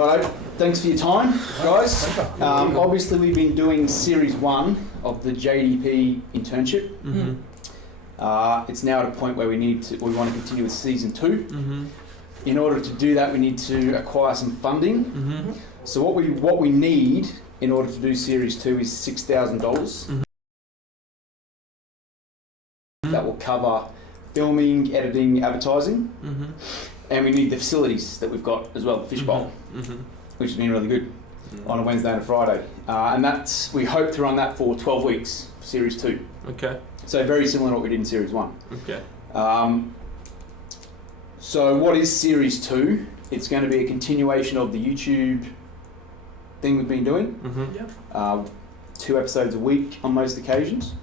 Righto, thanks for your time, guys. Obviously, we've been doing Series 1 of the JDP Internship. It's now at a point where we want to continue with Season 2. In order to do that, we need to acquire some funding. So what we need in order to do Series 2 is $6,000. That will cover filming, editing, advertising. And we need the facilities that we've got as well, the fishbowl, which has been really good on a Wednesday and a Friday. And we hope to run that for 12 weeks, for Series 2. Okay. So very similar to what we did in Series 1. Okay. So what is Series 2? It's going to be a continuation of the YouTube thing we've been doing. 2 episodes a week on most occasions.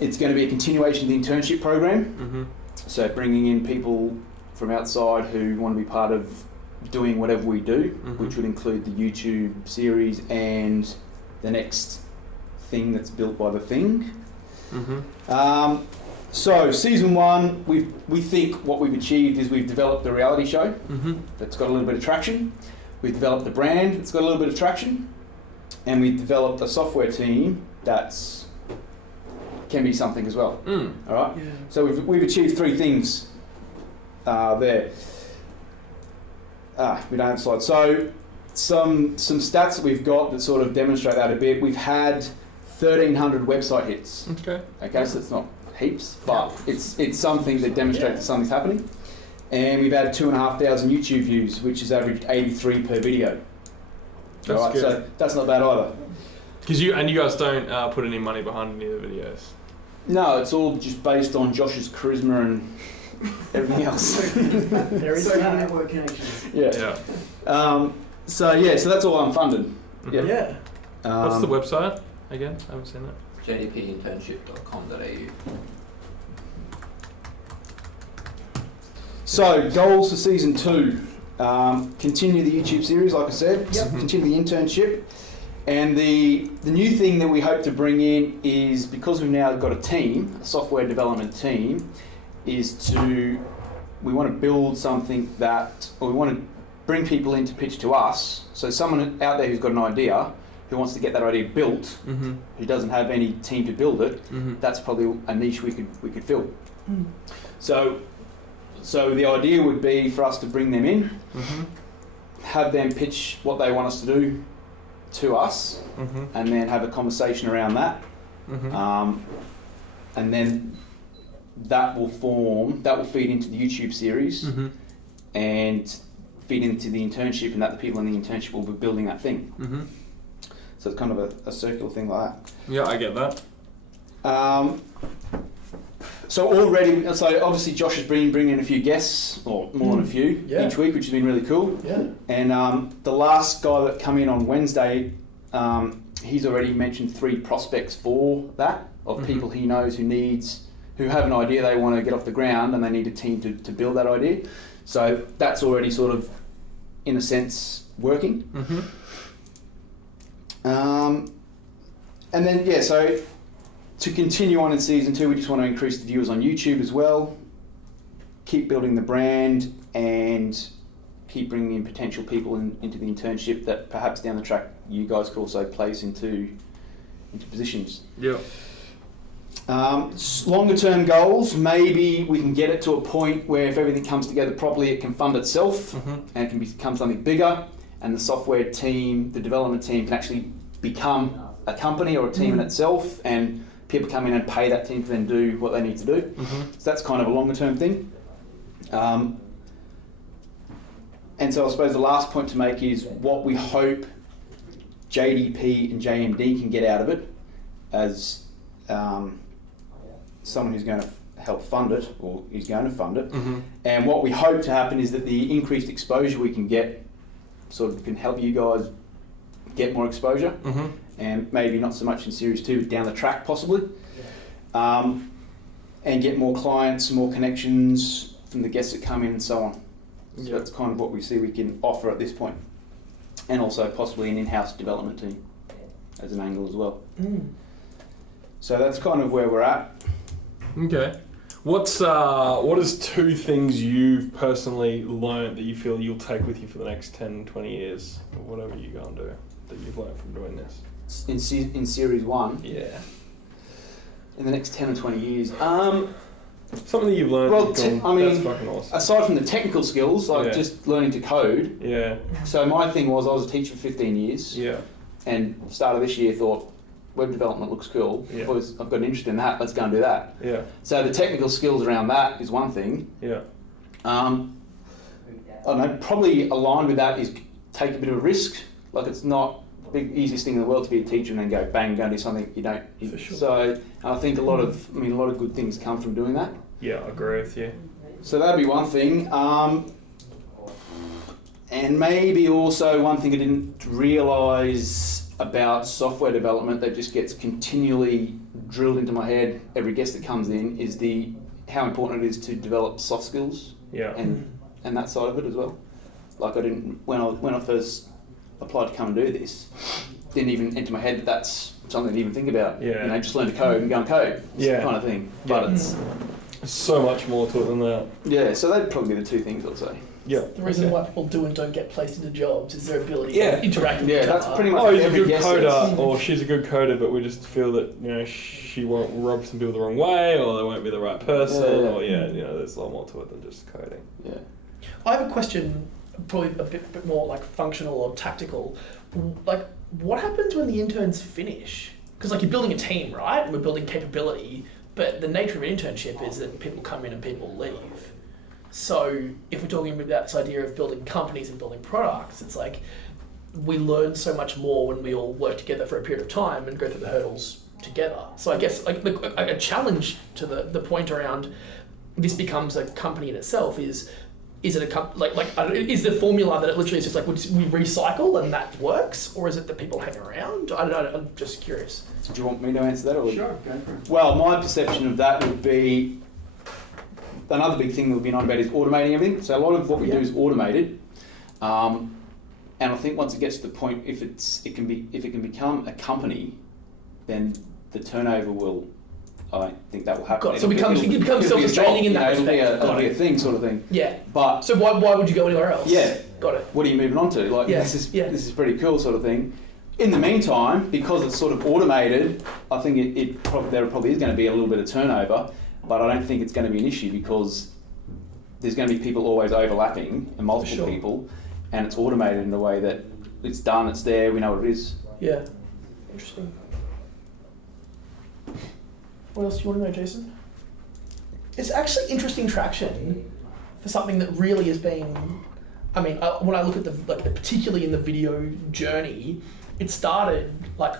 It's going to be a continuation of the internship program. So bringing in people from outside who want to be part of doing whatever we do, which would include the YouTube series and the next thing that's built by the thing. So Season 1, we think what we've achieved is we've developed a reality show that's got a little bit of traction. We've developed a brand that's got a little bit of traction, and we've developed a software team that's can be something as well. All right. Yeah. So we've achieved 3 things there. We don't have a slide. So some stats that we've got that sort of demonstrate that a bit. We've had 1,300 website hits. Okay, so it's not heaps, but it's something that demonstrates that something's happening. And we've had 2,500 YouTube views, which is averaged 83 per video. That's right, good. so that's not bad either. Because you guys don't put any money behind any of the videos. No, it's all just based on Josh's charisma and everything else. There is no network connections. Yeah. So that's all unfunded. Yeah. What's the website again? I haven't seen that. jdpinternship.com.au. So goals for Season 2. Continue the YouTube series, like I said. Continue the internship. And the new thing that we hope to bring in is, because we've now got a team, a software development team, we want to build something we want to bring people in to pitch to us. So someone out there who's got an idea, who wants to get that idea built, who doesn't have any team to build it, that's probably a niche we could fill. So the idea would be for us to bring them in, have them pitch what they want us to do to us, and then have a conversation around that, and then that will feed into the YouTube series, and feed into the internship, and that the people in the internship will be building that thing. So it's kind of a circular thing like that. Yeah, I get that. So obviously Josh has been bringing in a few guests, or more than a few, each week, which has been really cool. And the last guy that come in on Wednesday, he's already mentioned 3 prospects for that, of people he knows who have an idea they want to get off the ground, and they need a team to build that idea. So that's already sort of, in a sense, working. And then, so to continue on in Season 2, we just want to increase the viewers on YouTube as well, keep building the brand, and keep bringing in potential people into the internship that perhaps down the track you guys could also place into positions. Longer term goals, maybe we can get it to a point where if everything comes together properly, it can fund itself, and it can become something bigger, and the software team, the development team, can actually become a company or a team in itself, and people come in and pay that team to then do what they need to do. So that's kind of a longer term thing. And so I suppose the last point to make is what we hope JDP and JMD can get out of it as someone who's going to help fund it, or is going to fund it. And what we hope to happen is that the increased exposure we can get sort of can help you guys get more exposure, and maybe not so much in Series 2, but down the track possibly, and get more clients, more connections from the guests that come in and so on. So that's kind of what we see we can offer at this point, and also possibly an in-house development team as an angle as well. So that's kind of where we're at. Okay. What is 2 things you've personally learned that you feel you'll take with you for the next 10, 20 years, or whatever you go and do, that you've learned from doing this? In series 1, Yeah. in the next 10 or 20 years. Something that you've learned. Well, that's fucking awesome. Aside from the technical skills, like just learning to code. Yeah. So my thing was, I was a teacher for 15 years. Yeah. And start of this year thought, web development looks cool. Yeah. I've got an interest in that. Let's go and do that. Yeah. So the technical skills around that is one thing. Yeah. I don't know. Probably aligned with that is take a bit of a risk. Like it's not the easiest thing in the world to be a teacher and then go bang, go and do something you don't. For sure. So I think a lot of good things come from doing that. Yeah, I agree with you. So that'd be one thing. And maybe also one thing I didn't realise about software development that just gets continually drilled into my head every guest that comes in is how important it is to develop soft skills. Yeah. And that side of it as well. Like I didn't when I first applied to come and do this, didn't even enter my head that that's something to even think about. Yeah. Just learn to code and go and code. Yeah. Kind of thing. But it's so much more to it than that. yeah. So that'd probably be the 2 things I'd say. Yeah. The reason why people do and don't get placed into jobs is their ability to interact with each other. That's pretty much Oh, he's a every good guest coder, says. or she's a good coder, but we just feel that she won't rub some people the wrong way, or they won't be the right person, or there's a lot more to it than just coding. Yeah. I have a question, probably a bit more like functional or tactical. Like, what happens when the interns finish? Because like you're building a team, right? And we're building capability, but the nature of an internship is that people come in and people leave. So if we're talking about this idea of building companies and building products, it's like we learn so much more when we all work together for a period of time and go through the hurdles together. So I guess like a challenge to the point around this becomes a company in itself is it is the formula that it literally is just like we recycle and that works, or is it that people hang around? I don't know. I'm just curious. Do you want me to answer that, or Sure, go for it. Well, my perception of that would be another big thing that we've been on about is automating everything. So a lot of what we do is automated, and I think once it gets to the point, if it can become a company, then the turnover will. I don't think that will happen. Got it. So it becomes self-sustaining in that respect. It'll be a thing, sort of thing. Yeah. But so why would you go anywhere else? Yeah. Got it. What are you moving on to? Like this is pretty cool, sort of thing. In the meantime, because it's sort of automated, I think there probably is going to be a little bit of turnover, but I don't think it's going to be an issue because there's going to be people always overlapping and multiple people, and it's automated in a way that it's done, it's there, we know what it is. Yeah. Interesting. What else do you want to know, Jason? It's actually interesting traction for something that really is being. I mean, when I look at particularly in the video journey, it started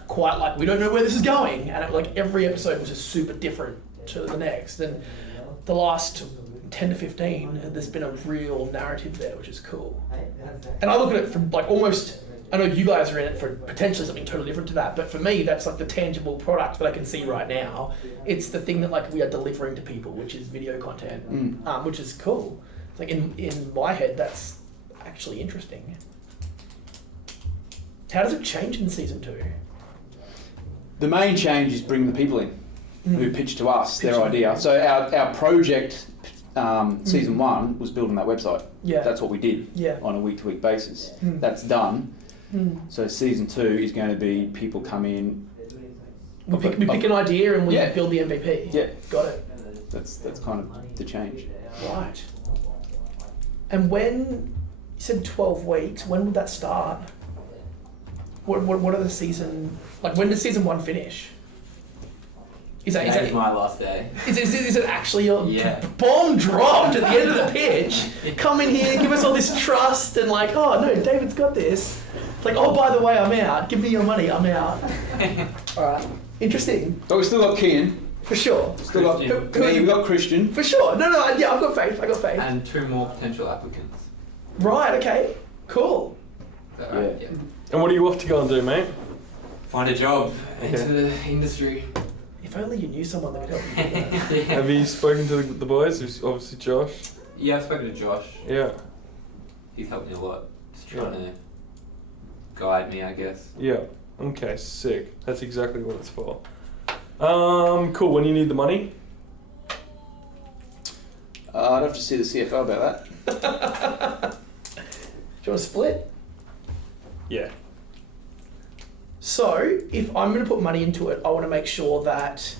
quite we don't know where this is going, and every episode was just super different to the next. And the last 10 to 15, there's been a real narrative there, which is cool. And I look at it from almost. I know you guys are in it for potentially something totally different to that, but for me, that's the tangible product that I can see right now. It's the thing that we are delivering to people, which is video content, which is cool. It's in my head, that's actually interesting. How does it change in season 2? The main change is bringing the people in who pitch to us their idea. So our project season 1 was building that website. Yeah. That's what we did on a week-to-week basis. That's done. So season 2 is going to be people come in. We pick an idea and we build the MVP. Yeah. Got it. That's kind of the change. Right. And when you said 12 weeks, when would that start? What are the season when does season 1 finish? Is that my last day? Is it actually a bomb dropped at the end of the pitch? Come in here, give us all this trust, and oh no, David's got this. It's oh, by the way, I'm out. Give me your money, I'm out. All right, interesting. But we've still got Kian. For sure. Still got we've got Christian. For sure. No, I've got faith. And 2 more potential applicants. Right. Okay. Cool. Is that right? Yeah. And what are you off to go and do, mate? Find a job into the industry. If only you knew someone that could help you do that. Have you spoken to the boys? Who's obviously Josh. Yeah, I've spoken to Josh. Yeah. He's helped me a lot. Just trying to guide me, I guess. Yeah. Okay, sick. That's exactly what it's for. Cool. When you need the money? I'd have to see the CFO about that. Do you want to split? Yeah. So, if I'm going to put money into it, I want to make sure that,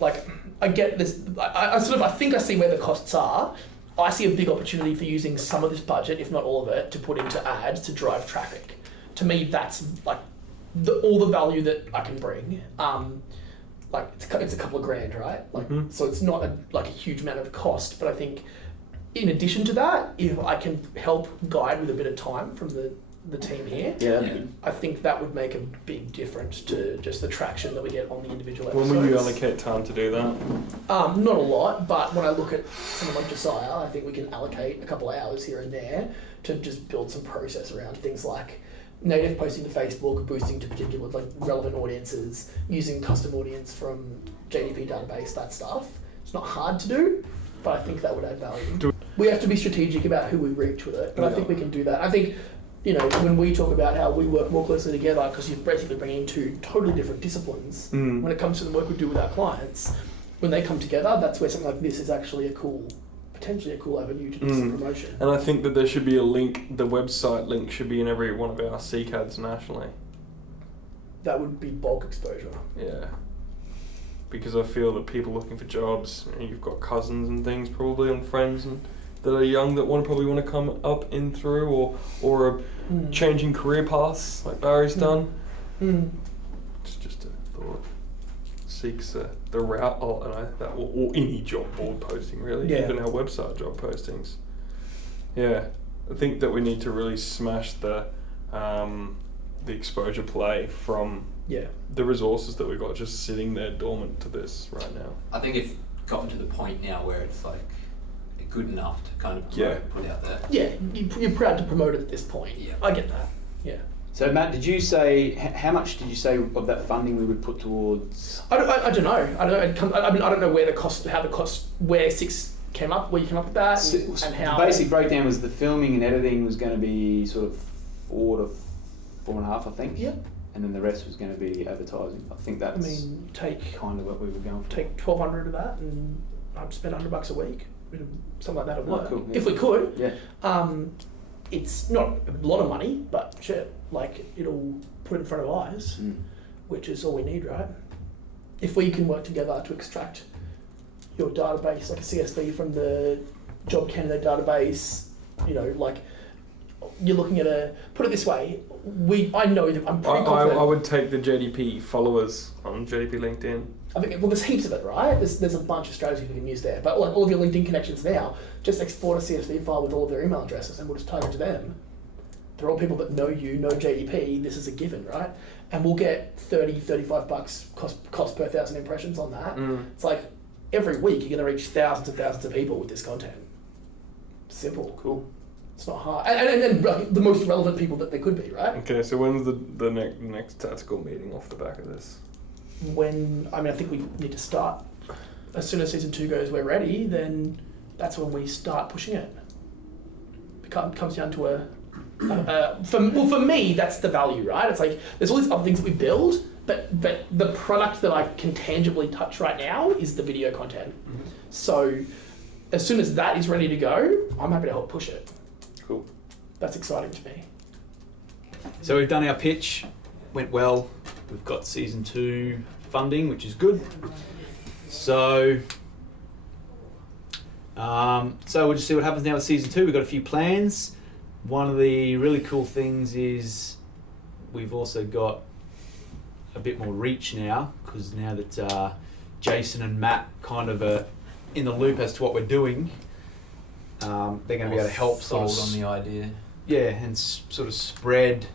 like, I get this. I think I see where the costs are. I see a big opportunity for using some of this budget, if not all of it, to put into ads to drive traffic. To me, that's like all the value that I can bring. Like it's a couple of grand, right? Like so, it's not a huge amount of cost. But I think, in addition to that, if I can help guide with a bit of time from the team here, I think that would make a big difference to just the traction that we get on the individual episodes. When will you allocate time to do that? Not a lot, but when I look at someone like Josiah, I think we can allocate a couple of hours here and there to just build some process around things like native posting to Facebook, boosting to particular like relevant audiences, using custom audience from JDP database, that stuff. It's not hard to do, but I think that would add value. We have to be strategic about who we reach with it, but I think we can do that. I think, when we talk about how we work more closely together, because you're basically bringing two totally different disciplines, when it comes to the work we do with our clients, when they come together, that's where something like this is actually potentially a cool avenue to do some promotion. And I think that there should be a link, the website link should be in every one of our CCADs nationally. That would be bulk exposure. Yeah. Because I feel that people looking for jobs, you've got cousins and things probably and friends that are young that probably want to come up in through or are changing career paths like Barry's done. It's just a thought. Seeks the route or any job board posting really, even our website job postings. Yeah, I think that we need to really smash the exposure play from the resources that we've got just sitting there dormant to this right now. I think it's gotten to the point now where it's like good enough to kind of put out there. Yeah, you're proud to promote it at this point. Yeah, I get that. Yeah. So Matt, did you say how much did you say of that funding we would put towards? I don't know. I don't know where Six came up, where you came up with that, and how. The basic breakdown was the filming and editing was going to be sort of 4 to 4.5, I think. Yeah. And then the rest was going to be advertising. I think that's take kind of what we were going for. Take 1,200 of that, and I'd spend $100 a week. Something like that would work. Cool, if we could. Yeah. It's not a lot of money, but shit, it'll put it in front of eyes, which is all we need, right? If we can work together to extract your database, like a CSV from the job candidate database, you're looking at put it this way, I know that I'm pretty confident. I would take the JDP followers on JDP LinkedIn. I think, there's heaps of it, right? There's a bunch of strategies we can use there. But all of your LinkedIn connections now, just export a CSV file with all of their email addresses and we'll just target to them. They're all people that know you, know JDP, this is a given, right? And we'll get $30-35 cost per 1,000 impressions on that. It's like every week you're going to reach thousands and thousands of people with this content. Simple. Cool. It's not hard. And the most relevant people that they could be, right? Okay, so when's the next tactical meeting off the back of this? I think we need to start as soon as season 2 goes, we're ready, then that's when we start pushing it. It comes down to for me, that's the value, right? It's like, there's all these other things that we build, but the product that I can tangibly touch right now is the video content. So as soon as that is ready to go, I'm happy to help push it. Cool. That's exciting to me. So we've done our pitch, went well. We've got season 2 funding, which is good. So we'll just see what happens now with season 2. We've got a few plans. One of the really cool things is we've also got a bit more reach now, because now that Jason and Matt kind of are in the loop as to what we're doing, they're going to be able to help sold on the idea. Yeah, and sort of spread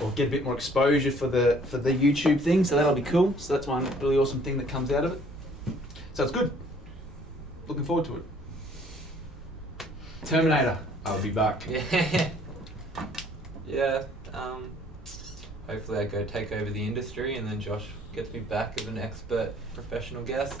or get a bit more exposure for the YouTube thing, so that'll be cool. So that's one really awesome thing that comes out of it. So it's good. Looking forward to it. Terminator, I'll be back. Yeah. Hopefully I go take over the industry and then Josh gets me back as an expert professional guest.